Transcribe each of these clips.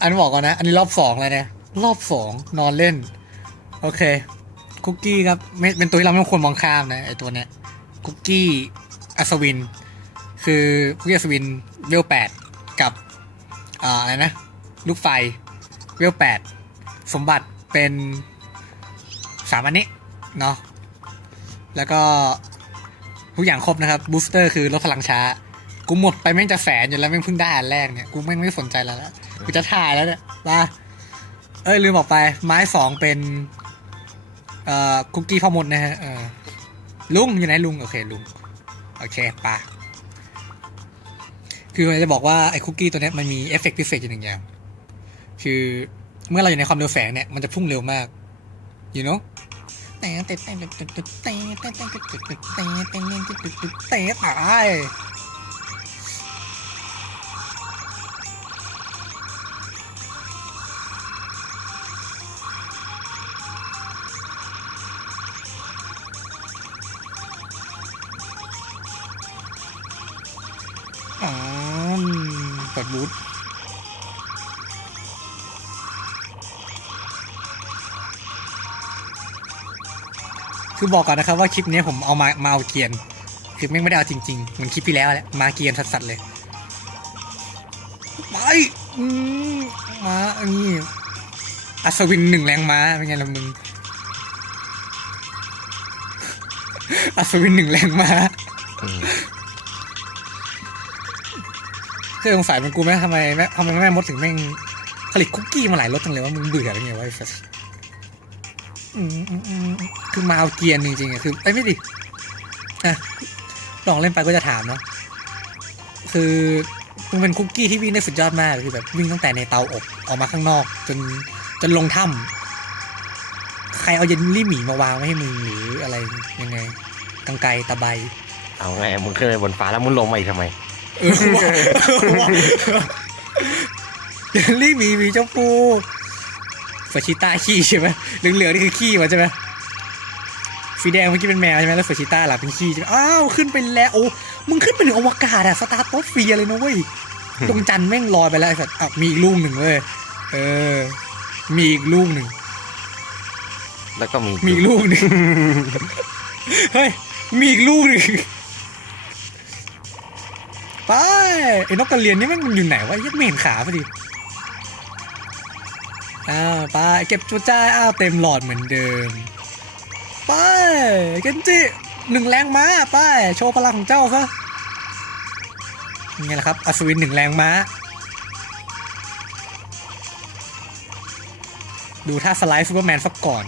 อันบอกก่อนนะ อันนี้รอบสองแล้วเนี่ย รอบสองนอนเล่น โอเค คุกกี้ครับไม่เป็นตัวที่เราไม่ควรมองข้ามนะไอตัวเนี้ย คุกกี้อัศวิน คือคุกกี้อัศวินเวลแปดกับอ่าอะไรนะ ลูกไฟเวลแปดสมบัติเป็นสามอันนี้เนาะแล้วก็ทุกอย่างครบนะครับบูสเตอร์คือลดพลังช้า กูหมดไปแม่งจะแสนอยู่แล้วแม่งเพิ่งได้อันแรกเนี่ย กูแม่งไม่สนใจแล้วละกูจะถ่ายแล้วเนี่ยมาเอ้ยลืมบอกไป ไม้สองเป็นเอ่อคุกกี้พอมดนะฮะเออลุงอยู่ไหนลุง โอเคลุง โอเคไป่ะคือมันจะบอกว่าไอ้คุกกี้ตัวเนี้ยมันมีเอฟเฟกต์พิเศษอยู่หนึ่งอย่าง คือเมื่อเราอยู่ในความเร็วแสงเนี่ยมันจะพุ่งเร็วมาก you know เตะเตะเตะเตะเตะเตะเตะเตะเตะเตะเตะเตะเตะเตะเตะต เปิดบูธคือบอกก่อนนะครับว่าคลิปนี้ผมเอามามาเอาเกียน คือแม่งไม่ได้เอาจริงๆเหมือนคลิปที่แล้วแหละมาเกียนสัสๆเลย ไปอืมมาอันนี้อัศวินหนึ่งแรงม้าเป็นไงล่ะมึง อัศวินหนึ่งแรงม้าอืม เคยสงสัยมันกูไหมทำไมแม่ทำไมแม่มดถึงแม่งผลิตคุกกี้มาหลายรสจังเลยว่ามึงเบื่ออะไรเงี้ยวะไอ้สัสคือมาเอาเกียนจริงๆอะคือไอ้ไม่ดิอะลองเล่นไปก็จะถามเนาะคือมันเป็นคุกกี้ที่วิ่งได้สุดยอดมากคือแบบวิ่งตั้งแต่ในเตาอบออกมาข้างนอก จนจนลงถ้ำใครเอาเยนลี่หมีมาวางไว้ให้มึงหรืออะไรยังไง กังไกรตะไบเอาไงมึงขึ้นไปบนฟ้าแล้วมึงลงมาอีกทำไม เออว่ะเออว่ะเยลลี่หมีหมีเจ้าปูฟาชิต้าขี้ใช่ไหมเหลืองๆนี่คือขี้มันใช่ไหมสีแดงเมื่อกี้เป็นแมวใช่ไหมแล้วฟาชิต้าหลังเป็นขี้ใช่ไหมอ้าวขึ้นไปแล้วโอ้มึงขึ้นไปถึงอวกาศอะสตาร์ทโต๊ะฟรีเลยนะเว้ยดวงจันทร์แม่งลอยไปแล้วไอ้สัตว์อะมีอีกลูกหนึ่งเว้ยเออ มีอีกลูกหนึ่งแล้วก็มีมีอีกลูกหนึ่งเฮ้ยมีอีกลูกหนึ่ง ไปไอ้นกกระเรียนนี่มันมันอยู่ไหนวะยังไม่เห็นขาพอดีอ้าวไปเก็บจุจ้าอ้าวเต็มหลอดเหมือนเดิม ไปเกันจิหนึ่งแรงม้าไปโชว์พลังของเจ้าซะยังไงล่ะครับอัศวินหนึ่งแรงม้า ดูท่าสไลด์ซูเปอร์แมนสักก่อน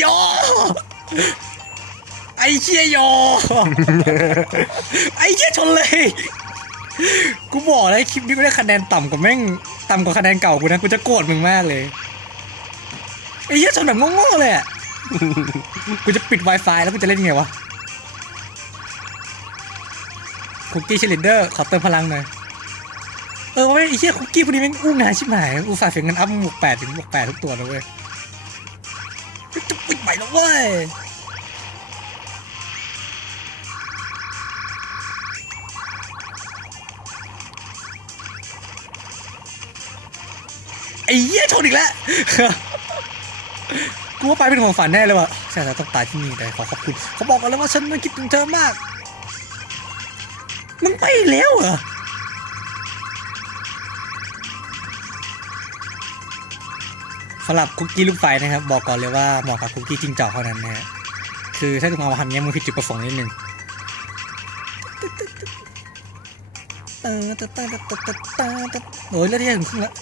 โย ไอ้เชี่ยโย ไอ้เชี่ยชนเลย กูบอกเลยคลิปนี้กูได้คะแนนต่ำกว่าแม่งต่ำกว่าคะแนนเก่ากูนะ กูจะโกรธมึงมากเลย ไอ้เหี้ยชนแบบโง่ๆเลยอะกูจะปิด Wi-Fi แล้วกูจะเล่นไงวะคุกกี้เชลิเดอร์ขอเติมพลังหน่อย เออว่าไอ้เหี้ยคุกกี้พวกนี้แม่งอู้งานชิบหายอุตส่าห์เสียเงินอัพบวกแปดถึงบวกแปดทุกตัวนะเว้ย ไปแล้วเว้ยไอ้เหี้ยชนอีกแล้วกูว่าไปเป็นของฝันแน่เลยว่ะใช่แล้วต้องตายที่นี่แต่ขอขอบคุณเขาบอกกันแล้วว่าฉันมันคิดถึงเธอมาก มึงไปแล้วเหรอ สำหรับคุกกี้ลูกไฟนะครับ บอกก่อนเลยว่าเหมาะกับคุกกี้จิ้งจอกเท่านั้นนะฮะคือถ้าคุณเอามาทำเนี้ยมึงผิดจุดประสงค์นิดนึงโอ้ยเลือดที่ถึงครึ่งแล้ว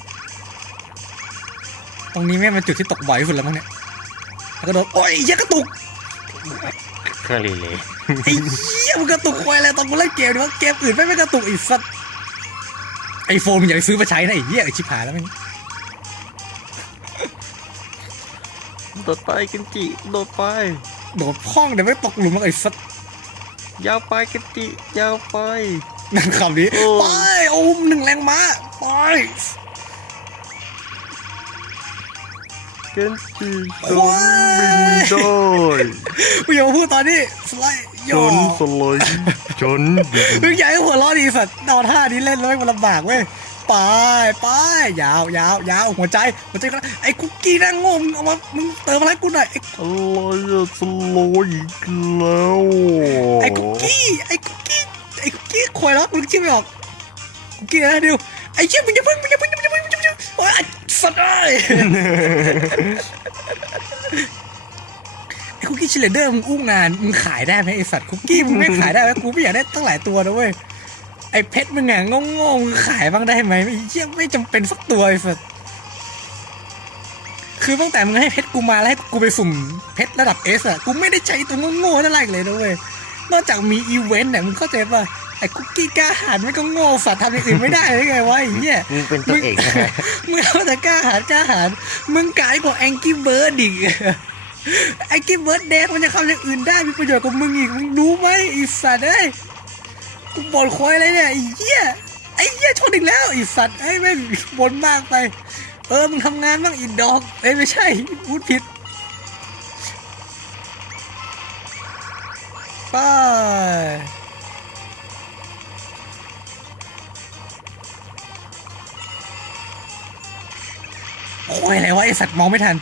ตรงนี้แม่งเป็นจุดที่ตกบ่อยที่สุดแล้วมั้งเนี่ยแล้วก็โดนโอ้ยเหี้ยกระตุกเครื่องรีเลย์ไอ้เหี้ยมันกระตุกควายอะไรตอนกูเล่นเกมดีว่าเกมอื่นไม่ไม่กระตุกอีกสัตว์ไอโฟนมึงอย่าไปซื้อมาใช้นะไอ้เหี้ยไอชิบหายแล้วมึง โดดไปกินจิ โดดไป โดดพ่องเดี๋ยวไม่ตกหลุมแล้วไอ้สัตว์ยาวไปกินจิ ยาวไป นั่นคำนี้ โอ้ ไปโอ้มหนึ่งแรงม้า ไปเกนจิจนบินได้กูอย่ามาพูดตอนนี้สไลด์จย่อนสไลด์จนบินมึงอยากให้หัวเร้อดีสัตว์นอนท่านี้เล่นแล้วมันลำบากเว้ย ไปไปยาวยาวยาวหัวใจหัวใจก็ไอ้คุกกี้นั่งงงมึงเอามามึงเติมอะไรกูหน่อยไอ้อะไรอะสไลด์อีกแล้วไอ้คุกกี้ไอ้คุกกี้ไอ้คุกกี้ควยแล้วมึงชื่อไม่ออกคุกกี้นะเดียวไอ้เชี่ยมึงอย่าเพิ่งมึงอย่าเพิ่งมึงอย่าเพิ่งมึงอย่าเพิ่งโอ้ยไอ้สัตว์เอ้ยไอ้คุกกี้ชิลเลเดอร์มึงอู้งานมึงขายได้ไหมไอ้สัตว์คุกกี้มึงไม่ขายได้ไหมกูไม่อยากได้ตั้งหลายตัวนะเว้ย ไอ้เพชรมึงอะงงๆมึงขายบ้างได้ไหมไอ้เชี่ยไม่จำเป็นสักตัวไอ้สัตว์คือตั้งแต่มึงให้เพชรกูมาแล้วให้กูไปสุ่มเพชรระดับเอสอะกูไม่ได้ใช้ตัวโง่ๆนั่นอะไรเลยนะเว้ยนอกจากมีอีเวนต์เนี่ยมึงเข้าใจป่ะไอ้คุกกี้กล้าหาญไม่ก็โง่สัตว์ทำอย่างอื่นไม่ได้เลยไงวะไอ้เหี้ยมึงเป็นตัวเอกนะฮะมึงเอาแต่กล้าหาญกล้าหาญมึงกลายกว่าแองกี้เบิร์ดอีกแองกี้เบิร์ดแดงมันจะทำอย่างอื่นได้มีประโยชน์กับมึงอีกมึงรู้ไหมไอีสัตว์เอ้ย กูบ่นควยอะไรเนี่ยไอ้เหี้ยไอ้เหี้ยชนอีกแล้วไอ้สัตว์ไอ้แม่งบนมากไป เออมึงทำงานบ้างอีดอกเอ้ยไม่ใช่พูดผิดไปโอ้ยอะไรวะไอสัตว์มองไม่ทัน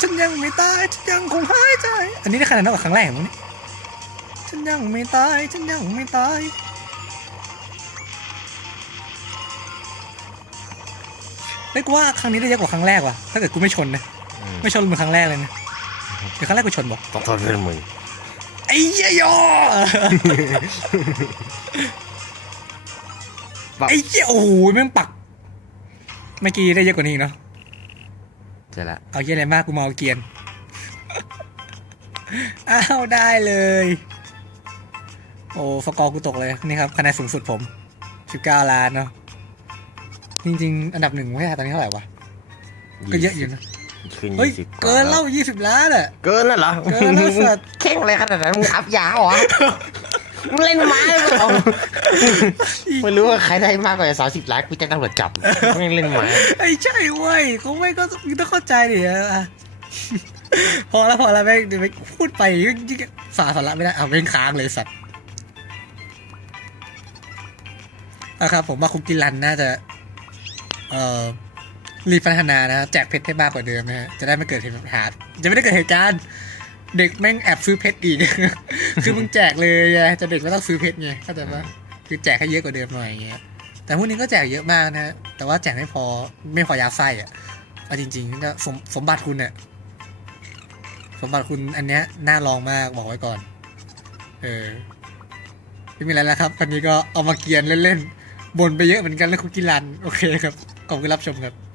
ฉันยังไม่ตาย ฉันยังคงหายใจ อันนี้ได้ขนาดนั้นกว่าครั้งแรกมั้งเนี่ยฉันยังไม่ตาย ฉันยังไม่ตาย เฮ้ยกูว่าครั้งนี้ได้เยอะกว่าครั้งแรกว่ะ ถ้าเกิดกูไม่ชนนะ ไม่ชนเหมือนครั้งแรกเลยนะ เดี๋ยวครั้งแรกกูชนบอกต้องโทษเพื่อนมึง ไอ้เหี้ยโยไอ้เหี้ยโอ้โหแม่งปัก เมื่อกี้ได้เยอะกว่านี้อีกเนาะ ใช่ละเอาเยี่ยอะไรมากกูมาเอาเกียนอ้าวได้เลย โอ้สกอร์กูตกเลยนี่ครับคะแนนสูงสุดผม19ล้านเนาะจริงๆ อันดับหนึ่งไม่ใช่ตอนนี้เท่าไหร่วะก็เยอะอยู่นะขึ้นเฮ้ยยี่สิบเกินเล่า20ล้านอะเกินแล้วเหรอเกินแล้วสัตว์เข่งอะไรขนาดนั้นมึงอัพยาเหรอ มึงเล่นไม้เหรอไม่รู้ว่าใครได้มากกว่าสามสิบล้านกูจะตำรวจจับไม่งเล่นไม้ไอ้ใช่เว้ยเขาไม่ก็ต้องเข้าใจดิอะพอแล้วพอแล้วแม่งเดี๋ยวไปพูดไปยิ่งสาสาระไม่ได้เอาเว้งค้างเลยสัตว์อะครับ ผมว่าคุกกี้รันน่าจะ เอ่อรีบพัฒนานะแจกเพชรให้มากกว่าเดิมนะฮะจะได้ไม่เกิดเหตุปัญหาจะไม่ได้เกิดเหตุการณ์ เด็กแม่งแอบซื้อเพชรอีก คือมึงแจกเลยไงจะเด็กไม่ต้องซื้อเพชรไงเข้าใจปะคือแจกให้เยอะกว่าเดิมหน่อยอย่างเงี้ย แต่พวกนี้ก็แจกเยอะมากนะแต่ว่าแจกไม่พอไม่พอยาไส้อะเอาจริงๆก็สมสมบัติคุณเนี่ยสมบัติคุณอันเนี้ยน่าลองมากบอกไว้ก่อน เออไม่มีอะไรแล้วครับวันนี้ก็เอามาเกียนเล่นๆบ่นไปเยอะเหมือนกันแล้วคุกกี้รัน โอเคครับ ขอบคุณรับชมครับ